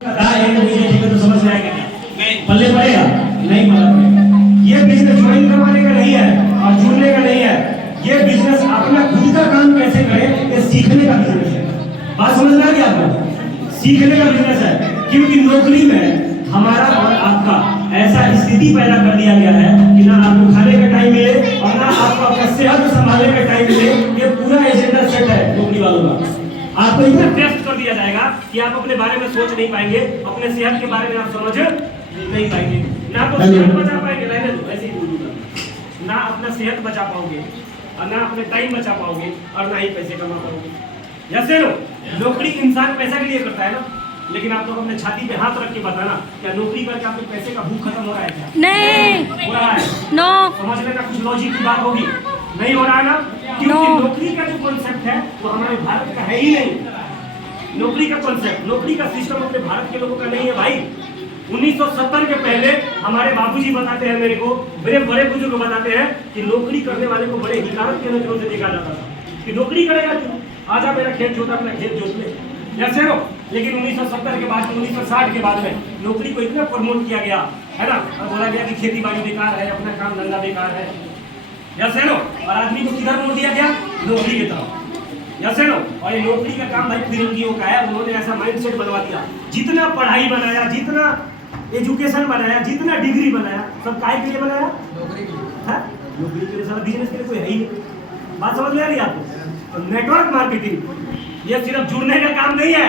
तो समझ में आएगा क्या? पल्ले पड़ेगा नहीं, पड़ेगा। ये बिजनेस ज्वाइन करवाने का नहीं है और जुड़ने का नहीं है, ये बिजनेस अपना खुद का काम कैसे करें ये सीखने का बिजनेस है। बात समझ में आ गई आपको? सीखने का बिजनेस है, क्योंकि नौकरी में हमारा और आपका ऐसा स्थिति पैदा कर दिया गया है कि ना आपको खाने का टाइम मिले और ना आपको अपना सेहत संभालने का टाइम मिले। ये पूरा एजेंडा सेट है नौकरी वालों का। आपको इतना टेस्ट कर दिया जाएगा कि आप अपने बारे में सोच नहीं पाएंगे, अपने सेहत के बारे में आप समझ नहीं पाएंगे, ना तो सेहत बचा पाएंगे, रहने दो ऐसे ही बोल दूंगा, ना अपना सेहत बचा पाओगे और ना अपने टाइम बचा पाओगे और ना ही पैसे कमा पाओगे। जैसे नौकरी इंसान पैसा के लिए करता है ना, लेकिन आप लोग अपने छाती पे हाथ रख के बताना, क्या नौकरी करके आपके पैसे का भूख खत्म हो रहा है क्या? नहीं हो रहा है? नो। समझने का कुछ लॉजिक की बात होगी, नहीं हो रहा है ना, क्योंकि नौकरी का जो कॉन्सेप्ट है वो हमारे भारत का है ही नहीं। नौकरी का कॉन्सेप्ट, नौकरी का सिस्टम अपने भारत के लोगों का नहीं है भाई। 1970 के पहले हमारे बाबूजी बताते हैं मेरे को, मेरे बड़े बुजुर्ग बताते हैं कि नौकरी करने वाले को बड़े हिकारत के नजरों से देखा जाता था कि नौकरी करेगा क्यों, आजा मेरा खेत जोता, अपना खेत जोत ले, जैसे नो। लेकिन 1970 के बाद 1960 के बाद में नौकरी को इतना प्रमोट किया गया है ना, और बोला गया कि खेती बाड़ी बेकार है, अपना काम धंधा बेकार है, जैसे नो। और आदमी को किधर मोड़ दिया गया? नौकरी की तरफ, जैसे नो। और ये नौकरी का काम भाई फिरंगियों का है, उन्होंने ऐसा माइंडसेट बनवा दिया। जितना पढ़ाई बनाया, जितना एजुकेशन बनाया, जितना डिग्री बनाया, सब काहे के लिए बनाया? नौकरी के लिए। नौकरी के लिए, सारा बिजनेस के लिए कोई है ही नहीं। बात समझ में आ रही है आपको? तो नेटवर्क मार्केटिंग ये सिर्फ जुड़ने का काम नहीं है,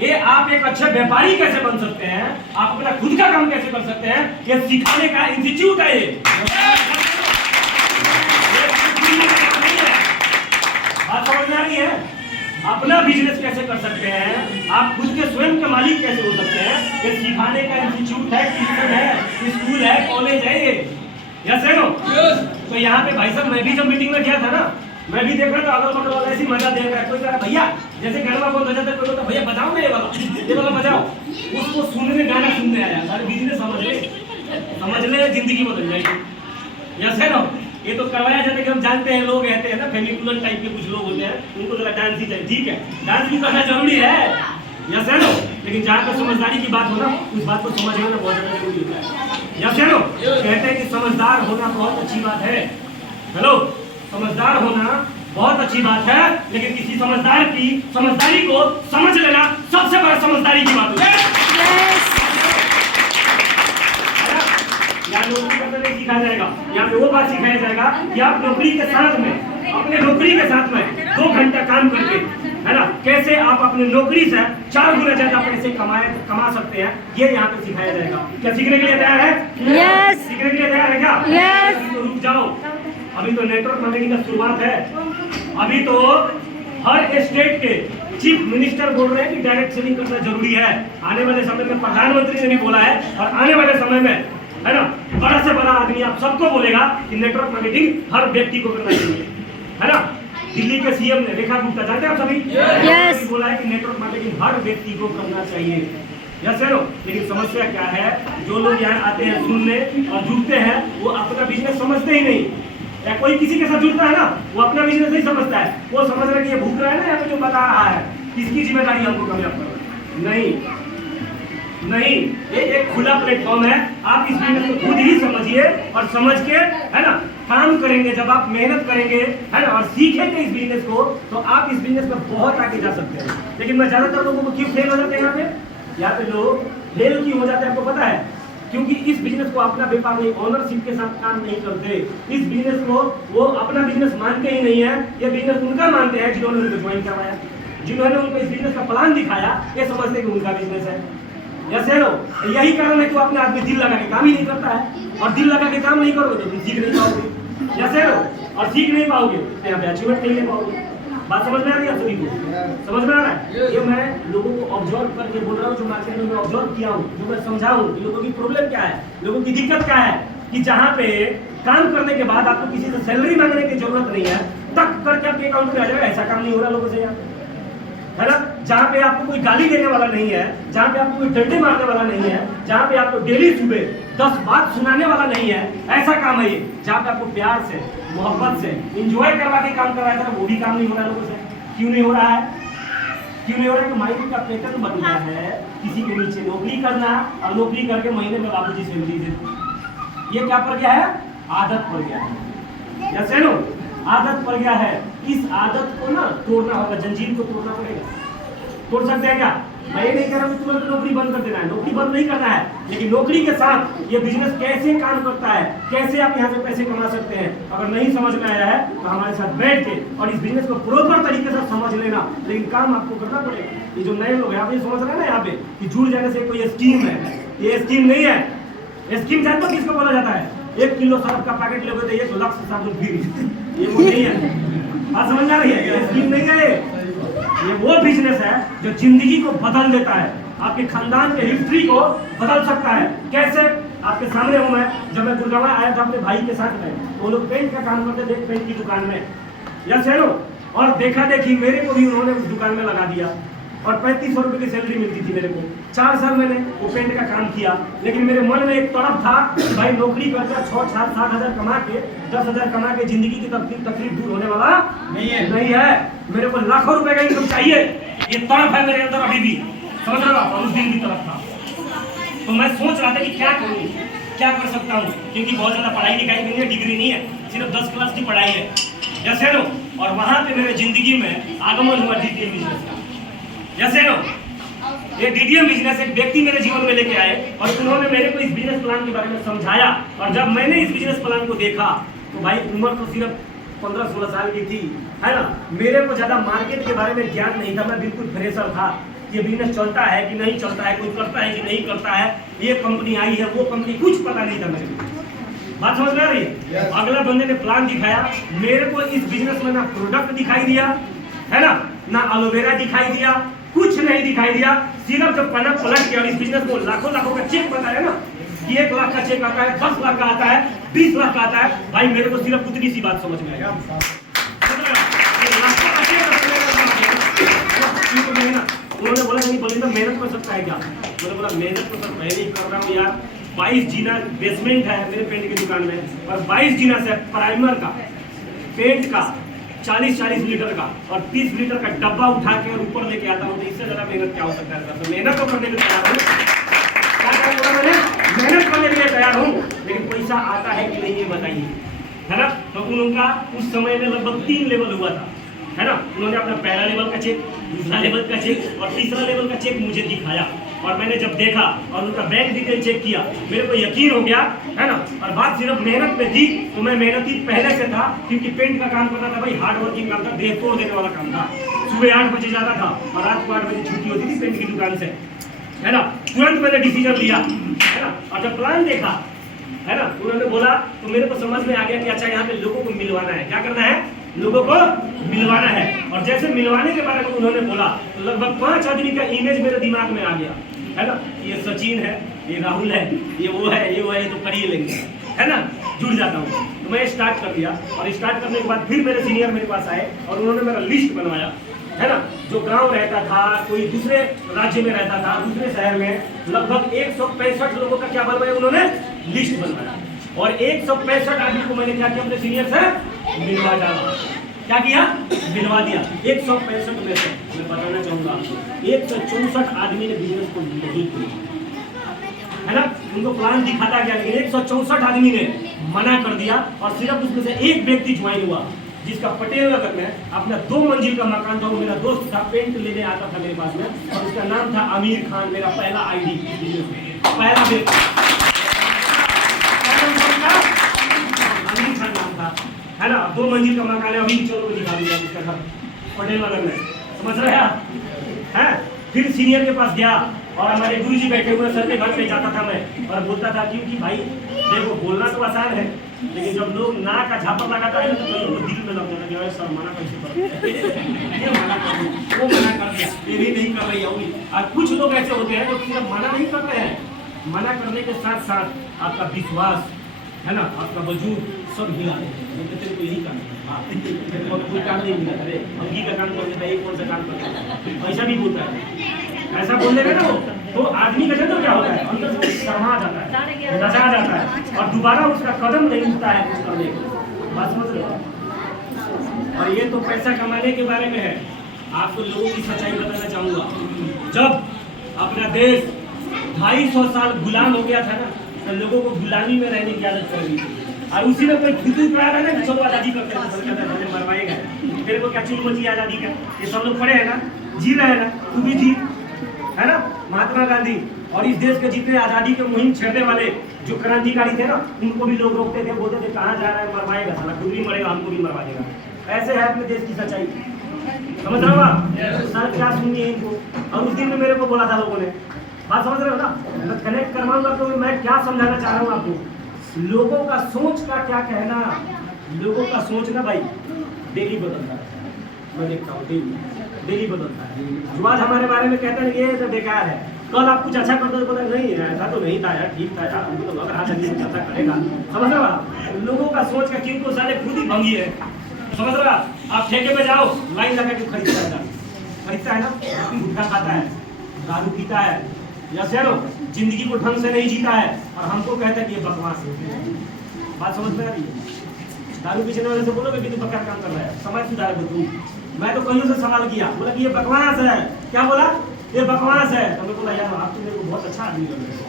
ये आप एक अच्छे व्यापारी कैसे बन सकते हैं, आप अपना खुद का काम कैसे कर सकते हैं, ये सिखाने का इंस्टीट्यूट है ये। बात समझ में आ रही है? अपना बिजनेस कैसे कर सकते हैं, आप खुद के स्वयं के मालिक कैसे हो सकते हैं, ये सिखाने का इंस्टीट्यूट है, ट्यूशन है, स्कूल है, कॉलेज है ये। यस है नो? तो यहाँ पे भाई साहब मैं भी जब मीटिंग में गया था ना, मैं भी देख रहा था अगल बगल वाला ऐसी मजा देख रहा है। कोई कह रहा भैया, जैसे गरबा बोल बजाते, कोई बोलता भैया बजाओ ना ये वाला बजाओ, उसको सुनने गाना सुनने आया। सारे बिजनेस समझ ले जिंदगी बदल जाएगी। यस है नो? ये तो करवाया जाता है कि हम जानते हैं, लोग रहते हैं ना फेमिकुलर टाइप के कुछ लोग होते हैं, उनको जरा डांस ही चाहिए, ठीक है डांस भी करना जरूरी है, यस है नो। लेकिन जहाँ पर समझदारी की बात हो ना, उस बात को समझ लेना बहुत ज्यादा जरूरी होता है। यस है नो? कहते हैं कि समझदार होना बहुत अच्छी बात है। हेलो, समझदार होना बहुत अच्छी बात है, लेकिन किसी समझदार की समझदारी को समझ लेना सबसे बड़ा समझदारी की बात है। यहाँ नौकरी करना नहीं सिखाया जाएगा, यहाँ पे वो बात सिखाया जाएगा कि आप नौकरी के साथ में, अपने नौकरी के साथ में 2 घंटा काम करके, है ना, कैसे आप अपने नौकरी से 4 गुना ज्यादा पैसे कमा सकते हैं, ये यहाँ पे सिखाया जाएगा। क्या सीखने के लिए तैयार है? यस। सीखने के लिए तैयार है क्या? यस। तो रुक जाओ, अभी तो नेटवर्क मार्केटिंग का शुरुआत है। अभी तो हर स्टेट के चीफ मिनिस्टर बोल रहे हैं कि डायरेक्ट सेलिंग करना जरूरी है। आने वाले समय में प्रधानमंत्री ने भी बोला है, और आने वाले समय में, है ना, बड़ा से बड़ा आदमी आप सबको बोलेगा कि नेटवर्क मार्केटिंग हर व्यक्ति को करना चाहिए, है ना। दिल्ली के सीएम ने, रेखा गुप्ता, जानते हैं आप सभी? यस। बोला है कि नेटवर्क मार्केटिंग हर व्यक्ति को करना चाहिए। यस है नो? लेकिन समस्या क्या है, जो लोग यहाँ आते हैं सुनने और जुड़ते हैं, वो अपना बिजनेस समझते ही नहीं। या कोई किसी के साथ जुड़ता है ना, वो अपना बिजनेस नहीं समझता है, वो समझ रहा है कि ये भूख रहा है ना, या तो जो बता रहा है, किसकी जिम्मेदारी हमको कामयाब करना? नहीं, ये एक खुला प्लेटफॉर्म है। आप इस बिजनेस को खुद ही समझिए और समझ के, है ना, काम करेंगे। जब आप मेहनत करेंगे, है ना, और सीखेंगे इस बिजनेस को, तो आप इस बिजनेस में बहुत आगे जा सकते हैं। लेकिन मैं ज्यादातर लोगों को क्यों फेल हो जाते हैं यहाँ पे लोग फेल क्यों हो जाते हैं आपको पता है? क्योंकि इस बिजनेस को अपना व्यापार नहीं, ओनरशिप के साथ काम नहीं करते। इस बिजनेस को वो अपना बिजनेस मानते ही नहीं है, ये बिजनेस उनका मानते हैं जिन्होंने उनको ज्वाइन करवाया, जिन्होंने उनको इस बिजनेस का प्लान दिखाया, ये समझते हैं कि उनका बिजनेस है। जैसे लो, यही कारण है कि अपने आदमी दिल लगा के काम ही नहीं करता है, और दिल लगा के काम नहीं करोगे तो तुम सीख नहीं पाओगे। जैसे लो, और सीख नहीं पाओगे तो यहाँ पे अचीवमेंट नहीं ले पाओगे। बात समझ में आ रही है आप सभी को? समझ में आ रहा है? ये मैं लोगों को ऑब्जर्व करके बोल रहा हूँ, जो मार्केट में ऑब्जर्व किया हूँ, जो मैं समझा हूँ कि लोगों की प्रॉब्लम क्या है, लोगों की दिक्कत क्या है, कि जहाँ पे काम करने के बाद आपको किसी से सैलरी मांगने की जरूरत नहीं है, तक करके आपके अकाउंट में आ जाएगा। ऐसा काम नहीं हो रहा लोगों से यहाँ, है ना। जहाँ पे आपको कोई गाली देने वाला नहीं है, जहाँ पे आपको कोई डंडे मारने वाला नहीं है, जहाँ पे आपको डेली सुबह 10 बात सुनाने वाला नहीं है, ऐसा काम है ये। जहाँ पे आपको प्यार से, मोहब्बत से, एंजॉय करवा के काम करवाया था, वो भी काम नहीं हो रहा है लोगों से। क्यों नहीं हो रहा है? क्यों नहीं हो रहा है कि माइंड का पैटर्न बन गया है किसी के नीचे नौकरी करना और नौकरी करके महीने में बाबूजी सैलरी देते। ये क्या पड़ गया है? आदत पड़ गया है। या सुनो, आदत पड़ गया है। इस आदत को ना तोड़ना होगा, जंजीर को तोड़ना पड़ेगा। तोड़ सकते हैं क्या? मैं ये नहीं कह रहा हूं तुरंत नौकरी बंद कर देना है, नौकरी बंद नहीं करना है, लेकिन नौकरी के साथ ये बिजनेस कैसे काम करता है, कैसे आप यहाँ से पैसे कमा सकते हैं, अगर नहीं समझ में आया है तो हमारे साथ बैठ के और इस बिजनेस को प्रॉपर तरीके से समझ लेना। लेकिन काम आपको करना पड़ेगा। ये जो नए लोग हैं, आप ये समझ रहे हैं ना यहाँ पे कि जुड़ जाने से कोई स्कीम है, ये स्कीम नहीं है। स्कीम जानते हो किसको बोला जाता है? 1 किलो सर्फ का पैकेट लोगे तो 1 लाख से साबुन फ्री, ये वो नहीं है। बात समझ आ रही है? ये स्कीम नहीं है, ये वो बिजनेस है जो जिंदगी को बदल देता है, आपके खानदान के हिस्ट्री को बदल सकता है। कैसे? आपके सामने हूं मैं। जब मैं गुड़गांव आया था अपने भाई के साथ में, तो वो लोग पेंट का काम करते थे पेंट की दुकान में, या चलो, और देखा देखी मेरे को भी उन्होंने उस दुकान में लगा दिया और 3500 रुपये की सैलरी मिलती थी मेरे को। 4 साल मैंने वो पेंट का काम किया, लेकिन मेरे मन में एक तड़प था भाई नौकरी करके 6-7 हज़ार कमा के 10,000 कमा के जिंदगी की तकलीफ दूर होने वाला नहीं है। मेरे को लाखों रुपए का इनकम चाहिए, ये तड़प है मेरे अंदर अभी भी, समझ रहे हो? उस दिन भी तड़प था। तो मैं सोच रहा था कि क्या करूँ, क्या कर सकता हूँ, क्योंकि बहुत ज्यादा पढ़ाई लिखाई नहीं है, डिग्री नहीं है, सिर्फ 10 क्लास की पढ़ाई है, जैसे नो। और वहां पे मेरे जिंदगी में आगमन हुआ डीटीएम बिजनेस का, जैसे नो। ये डीटीएम बिजनेस एक व्यक्ति मेरे जीवन में लेके आए और उन्होंने मेरे को इस बिजनेस प्लान के बारे में समझाया। और जब मैंने इस बिजनेस प्लान को देखा तो भाई उम्र तो सिर्फ 15-16 साल की थी, है ना। मेरे को ज्यादा मार्केट के बारे में ज्ञान नहीं था, मैं बिल्कुल फ्रेशर था। ये बिजनेस चलता है कि नहीं चलता है, कोई करता है कि नहीं करता है, ये कंपनी आई है वो कंपनी, कुछ पता नहीं था मेरे को। बात समझ में आ रही है? अगला बंदे ने प्लान दिखाया, मेरे को इस बिजनेस में ना प्रोडक्ट दिखाई दिया, है ना एलोवेरा दिखाई दिया, कुछ नहीं दिखाई दिया। सिर्फ जब पन्ना पलट के और इस बिजनेस को लाखों का चेक बताया ना कि 1 लाख का चेक आता है, 10 लाख का आता है, 20 लाख का आता है, भाई मेरे को सिर्फ उतनी सी बात समझ में आया। उन्होंने बोला नहीं बलिंदर मेहनत कर सकता है क्या? मैंने बोला मेहनत तो सर मैं नहीं कर रहा हूँ यार। 22 जीना बेसमेंट है मेरे पेंट की दुकान में और 22 जीना से प्राइमर का पेंट का 40-40 लीटर का और 30 लीटर का डब्बा उठा के और ऊपर लेके आता हूँ। तो इससे ज्यादा मेहनत क्या हो सकता है? तो मेहनत तो करने के लिए तैयार हूँ, मैंने मेहनत करने के लिए तैयार हूँ, लेकिन पैसा आता है कि नहीं ये बताइए, है ना। तो उनका उस समय में लगभग 3 लेवल हुआ था, है ना। उन्होंने अपना पहला लेवल का चेक, दूसरा लेवल का चेक और तीसरा लेवल का चेक मुझे दिखाया और मैंने जब देखा और उनका बैंक डिटेल चेक किया, मेरे को यकीन हो गया, है ना। और बात सिर्फ मेहनत पे थी, तो मैं मेहनती पहले से था, क्योंकि पेंट का काम करता था भाई, हार्ड वर्किंग काम था, देह तोड़ देने वाला काम था। सुबह 8 बजे जाता था और रात को 8 बजे छुट्टी होती थी पेंट की दुकान से, है ना। तुरंत मैंने डिसीजन लिया, है ना। और जब प्लान देखा, है ना, उन्होंने बोला तो मेरे को समझ में आ गया कि अच्छा यहाँ पे लोगों को मिलवाना है। क्या करना है? लोगों को मिलवाना है। और जैसे मिलवाने के बारे में उन्होंने बोला तो लगभग 5 आदमी का इमेज मेरे दिमाग में आ गया, है ना। ये सचिन है, ये राहुल है, ये वो है, ये वो है, तो कर ही लेंगे, है ना। जुड़ जाता हूँ। तो मैं स्टार्ट कर दिया और स्टार्ट करने के बाद फिर मेरे सीनियर मेरे पास आए और उन्होंने मेरा लिस्ट बनवाया, है ना। जो गांव रहता था, कोई दूसरे राज्य में रहता था, दूसरे शहर में, लगभग 165 लोगों का क्या बनवाया उन्होंने? लिस्ट बनवाया। और 165 आदमी को मैंने क्या किया? अपने सीनियर से मिलवा डाला। क्या किया? मिलवा दिया। 165 में से मैं बताना चाहूंगा आपको 164 आदमी ने बिजनेस को नहीं किया, है ना। उनको प्लान दिखाता गया, लेकिन 164 आदमी ने मना कर दिया और सिर्फ उसमें से एक व्यक्ति ज्वाइन हुआ, जिसका पटेल नगर में अपना 2 मंजिल का मकान था। वो मेरा दोस्त था, पेंट लेने आता था मेरे पास में, और उसका नाम था आमिर खान। मेरा पहला आईडी, पहला व्यक्ति आमिर खान नाम था, है ना। 2 मंजिल का मकान है, अभी चलो दिखा दूंगा उसका घर पटेल नगर में, समझ रहे हैं? फिर सीनियर के पास गया और हमारे गुरुजी बैठे हुए सर के घर पे जाता था मैं और बोलता था, क्योंकि भाई देखो बोलना तो आसान है, लेकिन जब लोग ना का झापड़ लगाता है तो कई लोग दिल में लग जाता है, सर मना कैसे कर ये मना कर वो मना कर दिया, ये भी नहीं कर रही होगी। और कुछ लोग ऐसे होते हैं जो सिर्फ मना नहीं कर रहे हैं, मना करने के साथ साथ आपका विश्वास, है ना, आपका वजूद सब हिला देते हैं। तेरे को यही काम है, और कोई काम नहीं मिला, अरे अंगी का काम कर देता है, कौन सा काम करता है, ऐसा भी बोलता है। ऐसा बोलने में ना वो तो आदमी का जब क्या होता है, अंदर से शर्मा जाता है, लजा जाता है और दोबारा उसका कदम नहीं उठता है कुछ करने को। बात समझ रहे हो? और ये तो पैसा कमाने के बारे में है, आपको लोगों की सच्चाई बताना चाहूंगा। जब अपना देश 250 साल गुलाम हो गया था ना, तो लोगों को गुलामी में रहने की आदत पड़ गई थी। और उसी में कोई खुद पड़ा रहा ना कि चलो आज़ादी करते हैं, मरवाएगा मेरे को क्या चुल मची आज़ादी का। ये सब लोग पढ़े हैं ना, जी रहे हैं ना, तू भी जी, है ना। महात्मा गांधी और इस देश के जितने आज़ादी के मुहिम छेड़ने वाले जो क्रांतिकारी थे ना, उनको भी लोग रोकते थे, बोलते थे कहाँ जा रहा है, मरवाएगा साला, खुद भी मरेगा, हमको भी मरवा देगा। ऐसे है अपने देश की सच्चाई, समझ रहे हो आप? सर क्या सुनिए इनको। और उस दिन में मेरे को बोला था लोगों ने, बात समझ रहे हो ना, मैं कनेक्ट करवाऊंगा। तो मैं क्या समझाना चाह रहा हूँ आपको, लोगों का सोच का क्या कहना। लोगों का सोच ना भाई डेली बदलता है, मैं देखता हूँ डेली बदलता है। जो आज हमारे बारे में कहते हैं ये तो बेकार है, कल आप कुछ अच्छा करते हो, नहीं ऐसा तो नहीं था यार, ठीक था यार, हमको तो लग रहा था कि कुछ अच्छा करेगा। समझ रहे हो आप? लोगों का सोच का क्योंकि साले खुद ही भंगी है, समझ रहे हो आप? ठेके पे जाओ, लाइन लगा के खरीदता है ना, गुटखा खाता है, दारू पीता है, या सरो जिंदगी को ढंग से नहीं जीता है, और हमको कहता है कि ये बकवास है। बात समझ में आ रही है? दारू पीछे वाले से बोलोगे कि तू बकरा काम कर रहा है, समाज सुधार को तू। मैं तो कहीं से सवाल किया, बोला कि ये बकवास है। क्या बोला? ये बकवास है। तो मैं बोला यार आप तो मेरे को बहुत अच्छा आदमी लग रहे हो,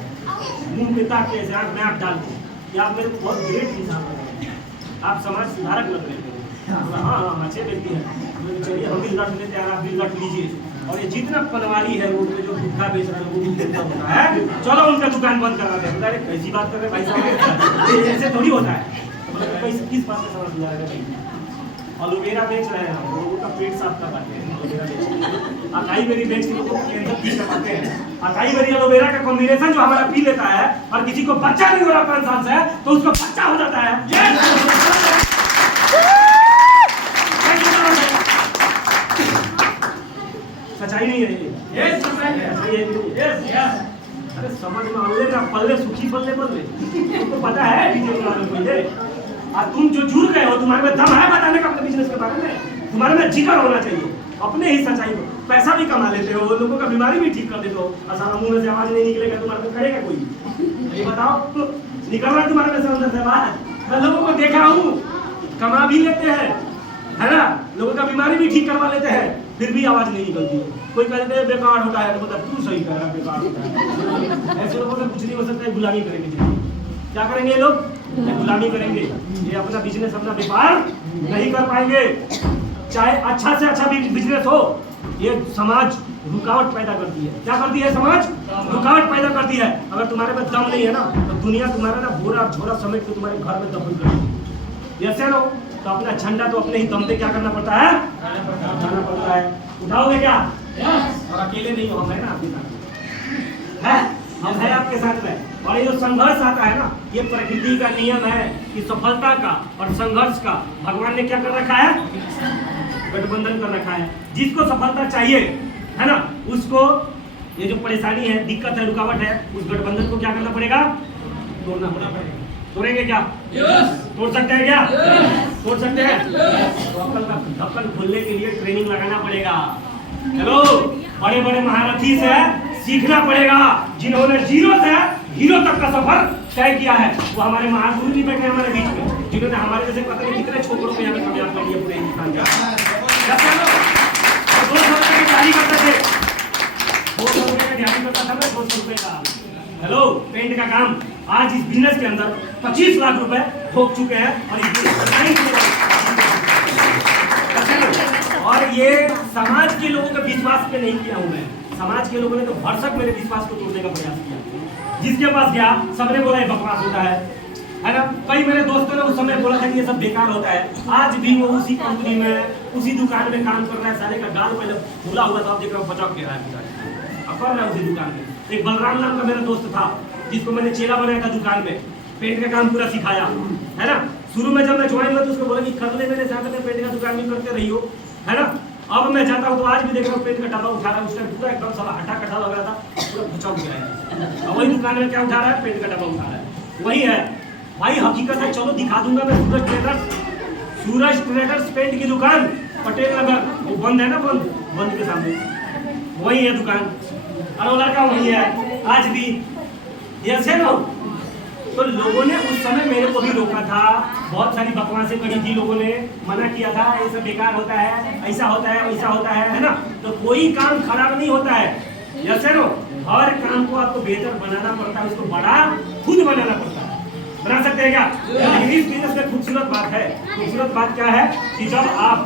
मुंह पे ताक के आंख में आंख डाल के, कि आप मेरे को बहुत ग्रेट इंसान लग रहे हैं, आप समाज सुधारक लग रहे हैं। बोला हाँ अच्छे व्यक्ति हैं। चलिए हम भी लट लेते हैं, आप भी लट लीजिए। और ये जितना पनवारी है रोड पे जो गुटखा बेच रहा है, वो भी देता होता है, चलो उनका दुकान बंद करा दे। अरे कैसी बात कर रहे भाई साहब, ऐसे थोड़ी होता है। कैसे किस बात में समझ में आएगा भाई? एलोवेरा बेच रहे हैं, लोगों का पेट साफ करवाते हैं, एलोवेरा बेच रहे हैं। अकाई बेरी बेच के लोगों को कैंसर ठीक करवाते हैं। अकाई बेरी एलोवेरा का कॉम्बिनेशन जो हमारा पी लेता है, और किसी को बच्चा नहीं हो रहा 5 साल से, तो उसको बच्चा हो जाता है। सच्चाई नहीं है ये, सच्चाई है। अरे समझ में आने ना, पल्ले सूखी पल्ले तुमको पता है बिजनेस के बारे में पहले, और तुम जो जुड़ गए हो, तुम्हारे में दम है बताने का अपने बिजनेस के बारे में, तुम्हारे में जिक्र होना चाहिए अपने ही सच्चाई को। पैसा भी कमा लेते हो, लोगों का बीमारी भी ठीक कर देते हो, और मुंह में से आवाज नहीं निकलेगा, तुम्हारे में करेगा कोई? ये बताओ, निकल रहा है तुम्हारे में से अंदर से आवाज? मैं लोगों को देखा हूँ, कमा भी लेते हैं, है ना, लोगों का बीमारी भी ठीक करवा लेते हैं, फिर भी आवाज नहीं निकलती है। कोई कहते हैं बेकार होता है, तो मतलब तू सही कह रहा है, बेकार होता है। ऐसे लोगों से कुछ नहीं हो सकता है, गुलामी करेंगे। क्या करेंगे ये लोग? गुलामी करेंगे। ये अपना बिजनेस, अपना व्यापार नहीं कर पाएंगे, चाहे अच्छा से अच्छा भी बिजनेस हो। ये समाज रुकावट पैदा करती है। क्या करती है? समाज रुकावट पैदा करती है। अगर तुम्हारे में दम नहीं है ना, तो दुनिया तुम्हारा ना बोरा झोरा समेट के तुम्हारे घर में दफन कर देगी। ऐसे लो तो अपना झंडा तो अपने ही दम पे क्या करना पड़ता है? उठाना पड़ता है। उठाओगे क्या? और अकेले नहीं हो, हम है ना आपके साथ, है हम है आपके साथ में। और ये जो संघर्ष आता है ना, ये प्रकृति का नियम है कि सफलता का और संघर्ष का भगवान ने क्या कर रखा है? गठबंधन कर रखा है। जिसको सफलता चाहिए, है ना, उसको ये जो परेशानी है, दिक्कत है, रुकावट है, उस गठबंधन को क्या करना पड़ेगा? तोड़ना पड़ेगा। तोड़ेंगे क्या? तोड़ सकते हैं क्या? तोड़ सकते हैं। तो अक्ल का ढक्कन खोलने के लिए ट्रेनिंग लगाना पड़ेगा। चलो बड़े बड़े महारथी से सीखना पड़ेगा, जिन्होंने जीरो से हीरो तक का सफर तय किया है। वो हमारे महागुरु जी बैठे हैं हमारे बीच में, जिन्होंने हमारे जैसे पता नहीं कितने छोकरों को यहाँ पे कामयाब कर दिया पूरे हिंदुस्तान का। 200 रुपए की गाड़ी करते थे, 200 रुपए का गाड़ी करता था मैं, 200 रुपए का। हेलो, पेंट का काम आज इस बिजनेस के अंदर 25 लाख रुपए ठोक चुके हैं। और ये समाज के लोगों के विश्वास पे नहीं किया हूं मैं। समाज के लोगों ने तो भरसक मेरे विश्वास को तोड़ने का प्रयास किया। जिसके पास गया सबने बोला ये बकवास होता है ना। कई मेरे दोस्तों ने उस समय बोला था कि ये सब बेकार होता है। आज भी वो उसी कंपनी में, उसी दुकान में काम कर रहा है। सारे का गाल पहले भूला हुआ था, देख रहा हूँ बचाव के रहा है, अब कर रहा है उसी दुकान में। एक बलराम नाम का मेरा दोस्त था, जिसको मैंने चेला बनाया था दुकान में, पेंट का काम पूरा सिखाया, है ना। शुरू में जब मैं ज्वाइन हुआ तो उसको बोला कि कर ले मेरे साथ में, पेंट का दुकान भी करते रही हो, है ना। अब मैं जाता हूँ तो आज भी देख रहा हूँ पेंट का डब्बा उठा रहा है, उसका पूरा एकदम सारा हटा कटा लग रहा था, पूरा भुचा गया है। अब वही दुकान में क्या उठा रहा है? पेंट का डब्बा उठा रहा है। वही है भाई, हकीकत है। चलो दिखा दूंगा मैं। सूरज ट्रेडर्स पेंट की दुकान पटेल नगर, वो बंद है ना, बंद के सामने वही है दुकान, और वो लड़का वही है आज भी। ऐसे ना तो लोगों ने उस समय मेरे को भी रोका था, बहुत सारी बकवासें करी थी, लोगों ने मना किया था, ऐसा बेकार होता है, ऐसा होता है, वैसा होता है ना। तो कोई काम खराब नहीं होता है, यस है नो। हर काम को आपको बेहतर बनाना पड़ता है, उसको बड़ा खुद बनाना पड़ता है। बना सकते हैं क्या? लेकिन इस बिजनेस में खूबसूरत बात है, खूबसूरत बात क्या है कि जब आप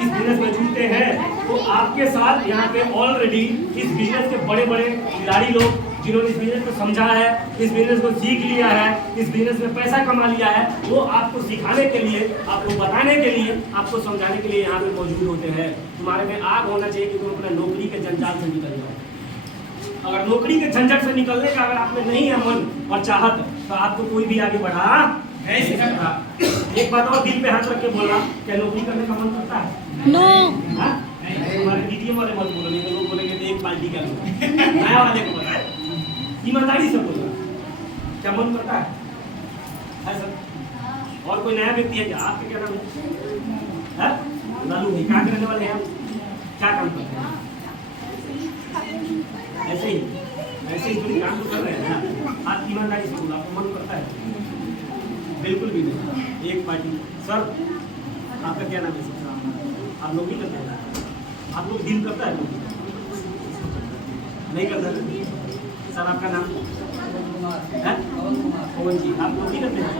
इस बिजनेस में जुड़ते हैं तो आपके साथ यहाँ पे ऑलरेडी इस बिजनेस के बड़े बड़े खिलाड़ी लोग, जिन्होंने इस बिजनेस को समझा है, इस बिजनेस को सीख लिया है, इस बिजनेस में पैसा कमा लिया है, वो आपको सिखाने के लिए, आपको बताने के लिए, आपको समझाने के लिए यहाँ पे मौजूद होते हैं। तुम्हारे में आग होना चाहिए कि तुम अपना नौकरी के जंजाल से निकल जाओ। अगर नौकरी के झंझट से निकलने का अगर आप में नहीं है मन और चाहत, तो आपको कोई भी आगे बढ़ा नहीं सकता। एक बात और दिल पे हाथ रख के बोलना, क्या नौकरी करने का मन करता है? नो। हमारे डीटीएम वाले मत बोलो, नहीं तो लोग बोलेंगे तो एक पार्टी का नया वाले को बताए। ईमानदारी से बोलना, क्या मन करता है सर? और कोई नया व्यक्ति है क्या? आपके क्या नाम है? लालू भाई, क्या करने वाले हैं? क्या काम करते हैं? ऐसे ही कोई काम तो कर रहे हैं ना। आप ईमानदारी से बोलो, आपको मन करता है? बिल्कुल भी नहीं। एक पार्टी। सर आपका क्या नाम है? सर आप नौकरी करते हैं? आपको दिल करता है नौकरी? नहीं करता है? सर आपका नाम है? पवन जी, आप नौकरी करते हैं?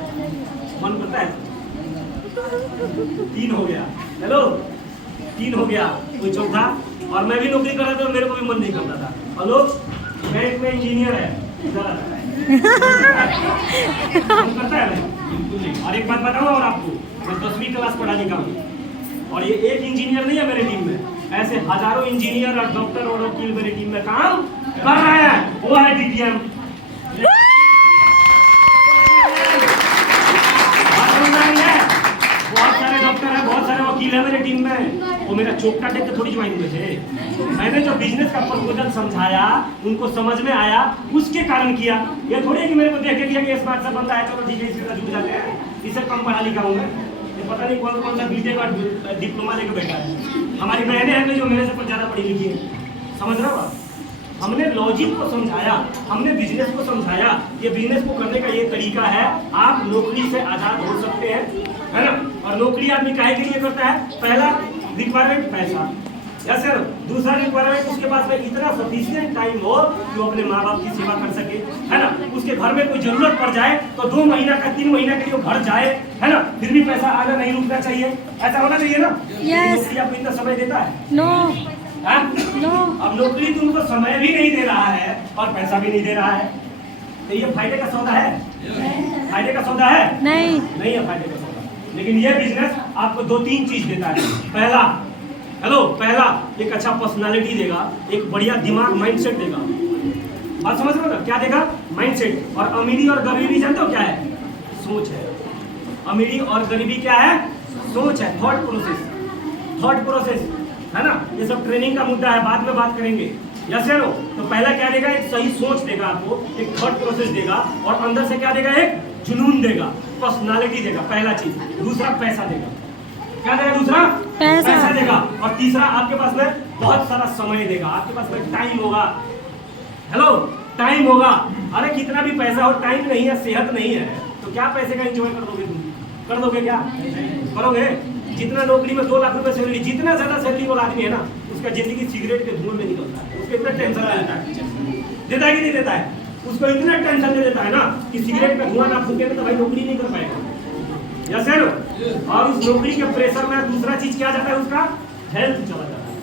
मन करता है? 3 हो गया। हेलो, 3 हो गया, कोई चौथा? और मैं भी नौकरी कर रहा था, मेरे को भी मन नहीं करता था। हेलो, बैंक में इंजीनियर है, इधर आता है, मन करता है? बिल्कुल नहीं। और एक बात बताऊँ और आपको, मैं 10वीं क्लास पढ़ा लिखा हूँ, और ये एक इंजीनियर नहीं है मेरे टीम में, ऐसे हजारों इंजीनियर और डॉक्टर और वकील मेरे टीम में काम कर रहे हैं। वो है डीटीएम। बहुत सारे डॉक्टर हैं, बहुत सारे वकील हैं मेरे टीम में। वो मेरा चोपटा टेक के थोड़ी ज्वाइन हुए थे। मैंने जो बिजनेस का प्रपोजल समझाया, उनको समझ में आया, उसके कारण किया। ये थोड़ी कि मेरे को देख के किया कि स्मार्ट सा बंदा है, चलो ठीक है इसके साथ जुड़ जाते हैं, इससे कम पढ़ा लिखा हूँ मैं, ये पता नहीं कौन कौन सा बीटेक और डिप्लोमा लेकर बैठा है। हमारी बहनें हैं जो मेरे से कुछ ज़्यादा पढ़ी लिखी है, समझ रहे हो आप? हमने लॉजिक को समझाया, हमने बिजनेस को समझाया। ये बिजनेस को करने का ये तरीका है, आप नौकरी से आजाद हो सकते हैं, है ना। और नौकरी आदमी काहे के लिए करता है? पहला रिक्वायरमेंट पैसा, या सर। दूसरा रिक्वायरमेंट उसके पास में इतना सफिशिएंट टाइम हो कि वो अपने माँ बाप की सेवा कर सके, है ना। उसके घर में कोई जरूरत पड़ जाए तो 2 महीना का 3 महीना के लिए वो घर जाए, है ना। फिर भी पैसा आना नहीं रुकना चाहिए, ऐसा होना चाहिए ना। नौकरी आपको इतना समय देता है? नो। नो। अब नौकरी तुमको समय भी नहीं दे रहा है और पैसा भी नहीं दे रहा है, तो ये फायदे का सौदा है? फायदे का सौदा है? नहीं है फायदे का सौदा। लेकिन ये बिजनेस आपको 2-3 चीज देता है। पहला एक अच्छा पर्सनालिटी देगा, एक बढ़िया दिमाग माइंडसेट देगा। बात समझ रहे हो ना? क्या देगा? माइंडसेट। और अमीरी और गरीबी जानते हो क्या है? सोच है। अमीरी और गरीबी क्या है? सोच है, थॉट प्रोसेस, है ना। ये सब ट्रेनिंग का मुद्दा है, बाद में बात करेंगे, यस या नो। तो पहला क्या देगा? एक सही सोच देगा आपको, एक थॉट प्रोसेस देगा, और अंदर से क्या देगा? एक जुनून देगा, पर्सनालिटी देगा, पहला चीज। दूसरा पैसा देगा। क्या देगा? दूसरा पैसा देगा। और तीसरा आपके पास में बहुत सारा समय देगा, आपके पास में टाइम होगा। हेलो, टाइम होगा। अरे कितना भी पैसा हो, टाइम नहीं है, सेहत नहीं है, तो क्या पैसे का एंजॉय कर दोगे? तुम कर दोगे? क्या करोगे? जितना नौकरी में 2 लाख रुपए सैलरी, जितना ज्यादा सैलरी वाला आदमी है ना, उसका जिंदगी सिगरेट के धुएं में निकलता है। उसको इतना टेंशन देता है कि नहीं देता है? उसको इतना टेंशन दे देता है ना कि सिगरेट का धुआं ना फूकेगा तो भाई नौकरी नहीं कर पाएगा, यस सर। और उस नौकरी के प्रेशर में दूसरा चीज क्या जाता है? उसका हेल्थ चला जाता है,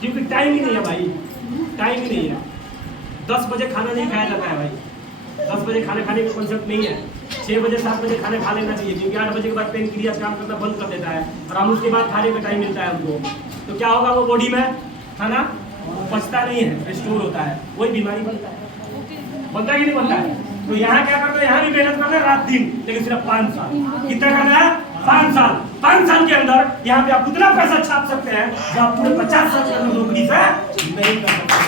क्योंकि टाइम ही नहीं है भाई, टाइम ही नहीं है। 10 बजे खाना नहीं खाया जाता है भाई, 10 बजे खाना खाने का कॉन्सेप्ट नहीं है। 6 बजे 7 बजे खाना खा लेना चाहिए, क्योंकि 8 बजे के बाद पेन क्रिया काम करना बंद कर देता है, और हम उसके बाद खाने का टाइम मिलता है हमको। तो क्या होगा? वो बॉडी में खाना पचता नहीं है, स्टोर होता है, वही बीमारी बनता है कि नहीं बनता है? तो यहाँ क्या करते हैं? यहाँ भी मेहनत करते हैं रात दिन, लेकिन सिर्फ 5 साल। कितना करना है? 5 साल। 5 साल के अंदर यहाँ पे आप उतना पैसा छाप सकते हैं जो आप पूरे 50 साल के अंदर नौकरी से नहीं कर सकते।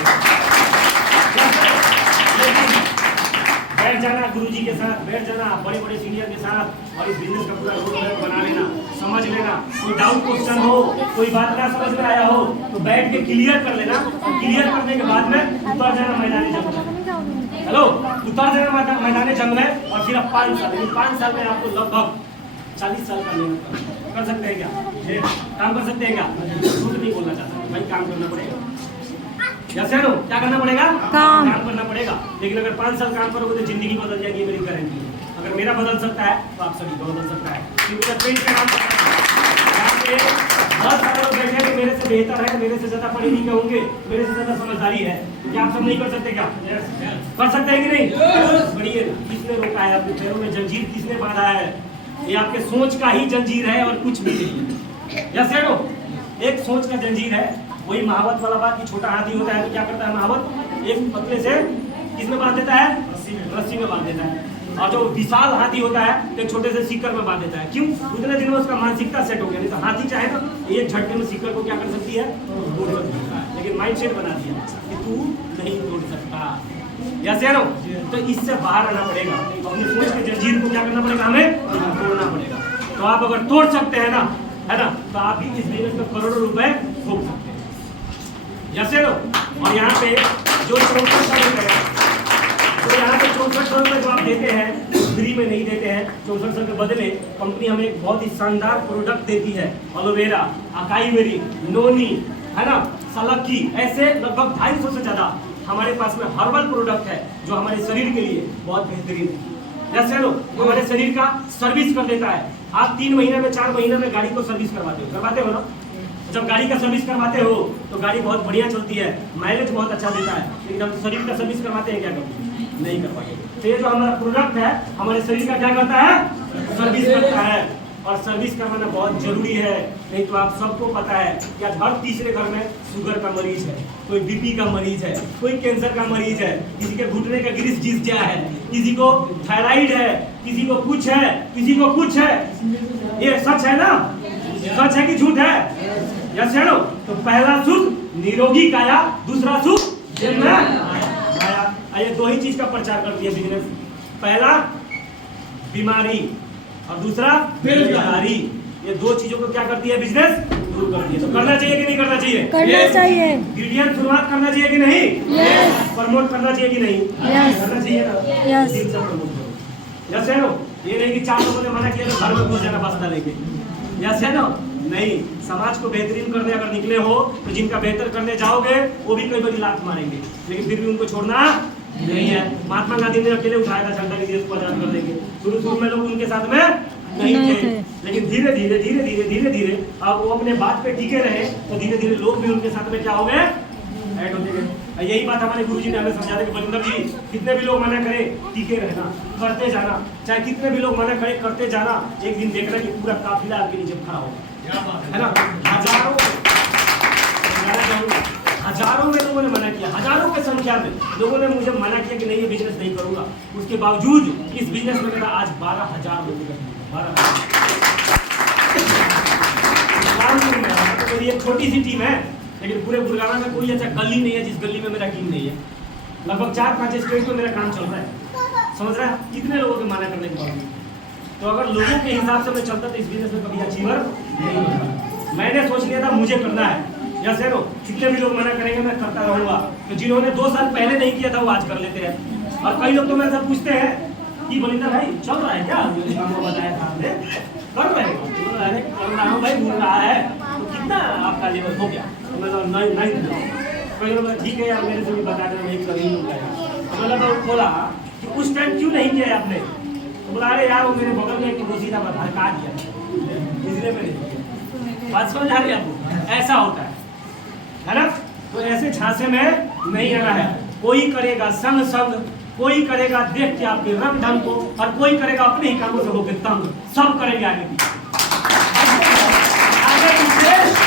बैठ जाना गुरुजी के साथ, बैठ जाना बड़े बड़े सीनियर के साथ, और इस बिजनेस का पूरा रोड मैप बना लेना, समझ लेना। कोई डाउट क्वेश्चन हो, कोई बात ना समझ में आया हो, तो बैठ के क्लियर कर लेना, और क्लियर करने के बाद में ऊपर जाना मैदानी जंग। हेलो, उतर जाना मैदान जंग में और फिर 5 साल, लेकिन 5 साल में आपको लगभग 40 साल का मेहनत कर सकते हैं क्या? काम कर सकते हैं क्या? झूठ नहीं बोलना चाहता भाई, काम करना पड़ेगा। जैसे नो क्या करना पड़ेगा? काम करना पड़ेगा। लेकिन अगर 5 साल काम करोगे तो जिंदगी बदल जाएगी, मेरी गारंटी है। अगर मेरा बदल सकता है तो आप सभी को बदल सकता है, क्योंकि ट्रेन का काम करना है। यहाँ पे बहुत सारे लोग बैठे हैं मेरे से बेहतर है, मेरे से ज्यादा पढ़े लिखे होंगे, मेरे से ज्यादा समझदारी है, क्या आप सब नहीं कर सकते क्या? कर सकते हैं कि नहीं? बढ़िए, किसने रोका है आपके पैरों में? जंजीर किसने बांधा है? ये आपके सोच का ही जंजीर है और कुछ भी नहीं। यस या नो? एक सोच का जंजीर है। वही महावत वाला बात कि छोटा हाथी होता है तो क्या करता है महावत? एक पतले से किसमें बांध देता है? रस्सी में बांध देता है। और जो विशाल हाथी होता है तो छोटे से सीकर में बांध देता है। क्यों? उतने दिन में उसका मानसिकता सेट हो गया। नहीं तो हाथी चाहे ना एक झटके में सीकर को क्या कर सकती है? तोड़ सकती है। लेकिन माइंड सेट बना दिया कि तू नहीं तोड़ सकता। यस या नो? तो इससे बाहर आना पड़ेगा। अपनी सोच के जंजीर को क्या करना पड़ेगा? हमें तोड़ना पड़ेगा। तो आप अगर तोड़ सकते हैं ना, है ना, तो आप भी इस बिजनेस में करोड़ों रुपए ठोक सकते हैं। यस या नो? और यहाँ पे जो 64 तो यहाँ पे 64 रुपए जो आप देते हैं फ्री में नहीं देते हैं। 64 के बदले कंपनी हमें एक बहुत ही शानदार प्रोडक्ट देती है। एलोवेरा, अकाई बेरी, नोनी, है ना, सलक्की, ऐसे लगभग 250 से ज्यादा हमारे पास में हर्बल प्रोडक्ट है जो हमारे शरीर के लिए बहुत बेहतरीन है। जैसे लो हमारे शरीर का सर्विस कर देता है। आप 3 महीने में 4 महीने में गाड़ी को सर्विस करवाते हो ना? जब गाड़ी का सर्विस करवाते हो तो गाड़ी बहुत बढ़िया चलती है, माइलेज बहुत अच्छा देता है। लेकिन जब शरीर का सर्विस करवाते हैं क्या करते हैं? नहीं करवाते। तो ये जो हमारा प्रोडक्ट है हमारे शरीर का क्या करता है? सर्विस करता है। और सर्विस करवाना बहुत जरूरी है। नहीं तो आप सबको पता है कि आज हर तीसरे घर में शुगर का मरीज है, कोई बीपी का मरीज है, कोई कैंसर का मरीज है, किसी के घुटने का ग्रीस जिस गया है, किसी को थायराइड है, किसी को कुछ है, किसी को कुछ है। ये सच है ना? सच है कि झूठ है? यस है नो? तो पहला सुख निरोगी काया, दूसरा सुख जन्म काया। ये 2 ही चीज का प्रचार करती है बिजनेस। पहला बीमारी और दूसरा बेरोजगारी। ये 2 चीजों को क्या करती है बिजनेस? दूर करती है। तो करना चाहिए कि नहीं करना चाहिए? करना चाहिए। इंग्रेडिएंट शुरुआत करना चाहिए कि नहीं? यस। प्रमोट करना चाहिए कि नहीं? यस। करना चाहिए ना? यस। दिन से प्रमोट करो। यस है नो? ये नहीं कि 4 लोगों ने मना किया तो घर में घुस जाना बस्ता लेके। यस है नो? नहीं, समाज को बेहतरीन करने अगर निकले हो तो जिनका बेहतर करने जाओगे वो भी कई बार लात मारेंगे, लेकिन फिर भी उनको छोड़ना नहीं है। महात्मा गांधी ने अकेले उठाया था झंडा कि देश को आजाद कर देंगे। शुरू में लोग उनके साथ में नहीं थे, लेकिन धीरे धीरे अब वो अपने बात पे टिके रहे तो धीरे धीरे लोग भी उनके साथ में क्या हो गए? ऐड होते गए। यही बात हमारे गुरुजी ने हमें समझा दी कि बलिंदर जी कितने भी लोग मना करें टिके रहना, करते जाना, चाहे कितने भी लोग मना करें करते जाना। एक दिन देखना कि पूरा काफिला आपके नीचे खड़ा होगा, है ना? हजारों में लोगों ने मना किया, हजारों की संख्या में लोगों ने मुझे मना किया कि नहीं ये बिजनेस नहीं करूंगा। उसके बावजूद इस बिजनेस में मेरा आज 12,000 लोगों का 12,000। तो मेरी एक छोटी सी टीम है, लेकिन पूरे गुड़गांव में कोई ऐसा गली नहीं है जिस गली में मेरा टीम नहीं है। लगभग 4-5 स्टेट में मेरा काम चल रहा है। समझ रहा है? कितने लोगों के मना करने के बावजूद। तो अगर लोगों के हिसाब से मैं चलता तो इस बिजनेस में कभी अचीवर नहीं होता। मैंने सोच लिया था मुझे करना है। यस है नो? कितने भी लोग मना करेंगे मैं करता रहूंगा। तो जिन्होंने 2 साल पहले नहीं किया था वो आज कर लेते हैं। और कई लोग तो मेरे साथ पूछते हैं कि बलिंदर भाई चल रहा है क्या? आपको बताया था हमने कर रहे हैं, कर रहा हूँ भाई, बोल रहा है तो कितना आपका लेवल हो गया? नहीं। कई लोग ठीक है यार मेरे से भी बता देना, नहीं कभी नहीं होगा। मतलब बोला कि उस टाइम क्यों नहीं किया आपने? तो बोला अरे यार वो मेरे बगल में एक पड़ोसी था भड़का दिया, इसलिए मैंने। बात समझ आ रही है आपको? ऐसा होता है ना? तो ऐसे झांसे में नहीं आना है। कोई करेगा संग संग, कोई करेगा देख के आपके रंग ढंग को, और कोई करेगा अपने ही कामों से होकर तंग। सब करेंगे आगे पीछे,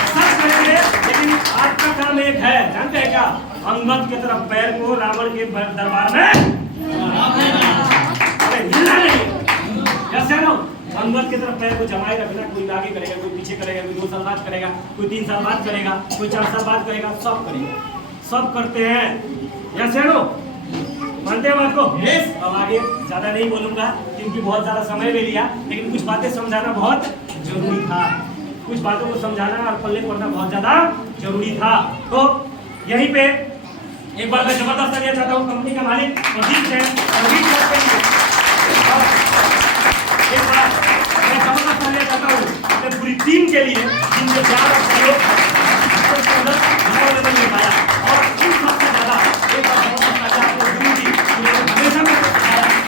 सब करेंगे। लेकिन आपका काम एक है, जानते हैं क्या? अंगद की तरफ पैर को रावण के दरबार में हिलना नहीं। कैसे ना? अंगद की तरफ पैर को जमाए रखना। कोई आगे करेगा, कोई पीछे करेगा, कोई 2 साल बाद करेगा, कोई 3 साल बाद करेगा, कोई 4 साल बाद करेगा, सब करेगा, सब करते हैं। यस है नो? मानते हैं बात को? यस। अब आगे ज्यादा नहीं बोलूंगा क्योंकि बहुत ज्यादा समय ले लिया, लेकिन कुछ बातें समझाना बहुत जरूरी था। कुछ बातों को समझाना और पल्ले पड़ना बहुत ज्यादा जरूरी था। तो यहीं पे एक बार मैं जबरदस्त तालियां चाहता हूँ कंपनी का मालिक प्रदीप है प्रदीप सर के लिए। एक बार मैं जबरदस्त तालियां चाहता हूँ अपने पूरी टीम के लिए जिनके प्यार और सहयोग लेवल में पाया और इन सबसे ज्यादा एक बार